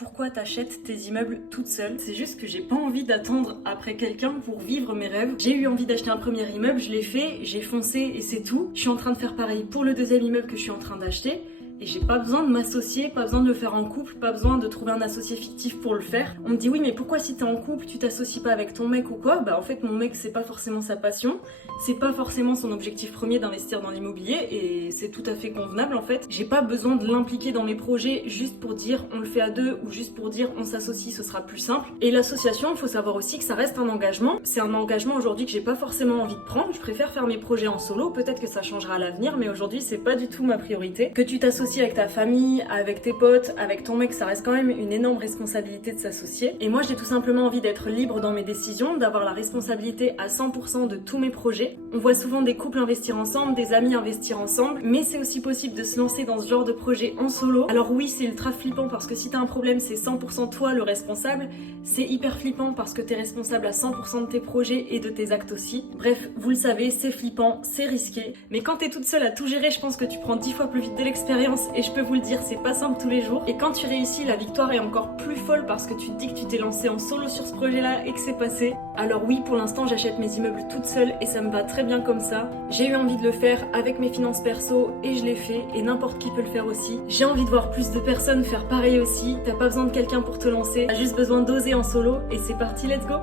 Pourquoi t'achètes tes immeubles toute seule? C'est juste que j'ai pas envie d'attendre après quelqu'un pour vivre mes rêves. J'ai eu envie d'acheter un premier immeuble, je l'ai fait, j'ai foncé et c'est tout. Je suis en train de faire pareil pour le deuxième immeuble que je suis en train d'acheter. Et j'ai pas besoin de m'associer, pas besoin de le faire en couple, pas besoin de trouver un associé fictif pour le faire. On me dit oui mais pourquoi si t'es en couple tu t'associes pas avec ton mec ou quoi? Bah en fait mon mec c'est pas forcément sa passion, c'est pas forcément son objectif premier d'investir dans l'immobilier et c'est tout à fait convenable en fait. J'ai pas besoin de l'impliquer dans mes projets juste pour dire on le fait à deux ou juste pour dire on s'associe, ce sera plus simple. Et l'association, faut savoir aussi que ça reste un engagement. C'est un engagement aujourd'hui que j'ai pas forcément envie de prendre. Je préfère faire mes projets en solo, peut-être que ça changera à l'avenir mais aujourd'hui c'est pas du tout ma priorité. Que tu t'associes avec ta famille, avec tes potes, avec ton mec, ça reste quand même une énorme responsabilité de s'associer. Et moi, j'ai tout simplement envie d'être libre dans mes décisions, d'avoir la responsabilité à 100% de tous mes projets. On voit souvent des couples investir ensemble, des amis investir ensemble, mais c'est aussi possible de se lancer dans ce genre de projet en solo. Alors oui, c'est ultra flippant parce que si t'as un problème, c'est 100% toi le responsable. C'est hyper flippant parce que t'es responsable à 100% de tes projets et de tes actes aussi. Bref, vous le savez, c'est flippant, c'est risqué. Mais quand t'es toute seule à tout gérer, je pense que tu prends 10 fois plus vite de l'expérience et je peux vous le dire, c'est pas simple tous les jours. Et quand tu réussis, la victoire est encore plus folle parce que tu te dis que tu t'es lancé en solo sur ce projet-là et que c'est passé. Alors oui, pour l'instant, j'achète mes immeubles toute seule et ça me va très bien comme ça. J'ai eu envie de le faire avec mes finances perso et je l'ai fait et n'importe qui peut le faire aussi. J'ai envie de voir plus de personnes faire pareil aussi. T'as pas besoin de quelqu'un pour te lancer, t'as juste besoin d'oser en solo et c'est parti, let's go!